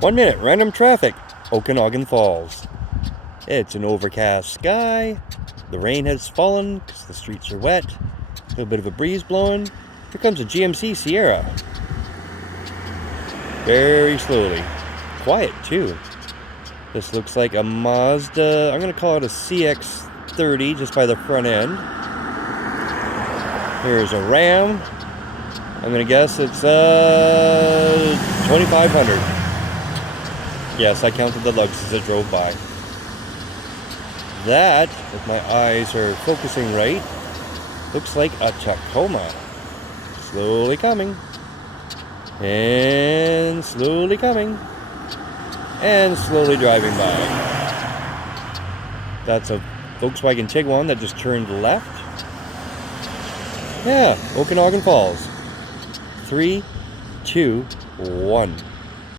1 minute, random traffic, Okanagan Falls. It's an overcast sky. The rain has fallen because the streets are wet. A little bit of a breeze blowing. Here comes a GMC Sierra. Very slowly. Quiet too. This looks like a Mazda. I'm going to call it a CX-30 just by the front end. Here's a Ram. I'm going to guess it's 2500. Yes, I counted the lugs as I drove by. That, if my eyes are focusing right, looks like a Tacoma. Slowly coming. And slowly coming. And slowly driving by. That's a Volkswagen Tiguan that just turned left. Yeah, Okanagan Falls. 3, 2, 1.